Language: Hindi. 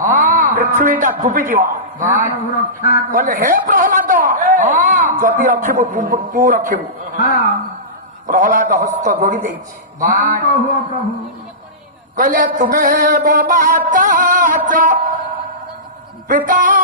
पृथ्वीटा डुबी जीव कहले हे प्रहलाद जदि रखिबु तू रखिबु प्रहलाद हस्त जोड़ी देछि कहले तुम्हें माता च पिता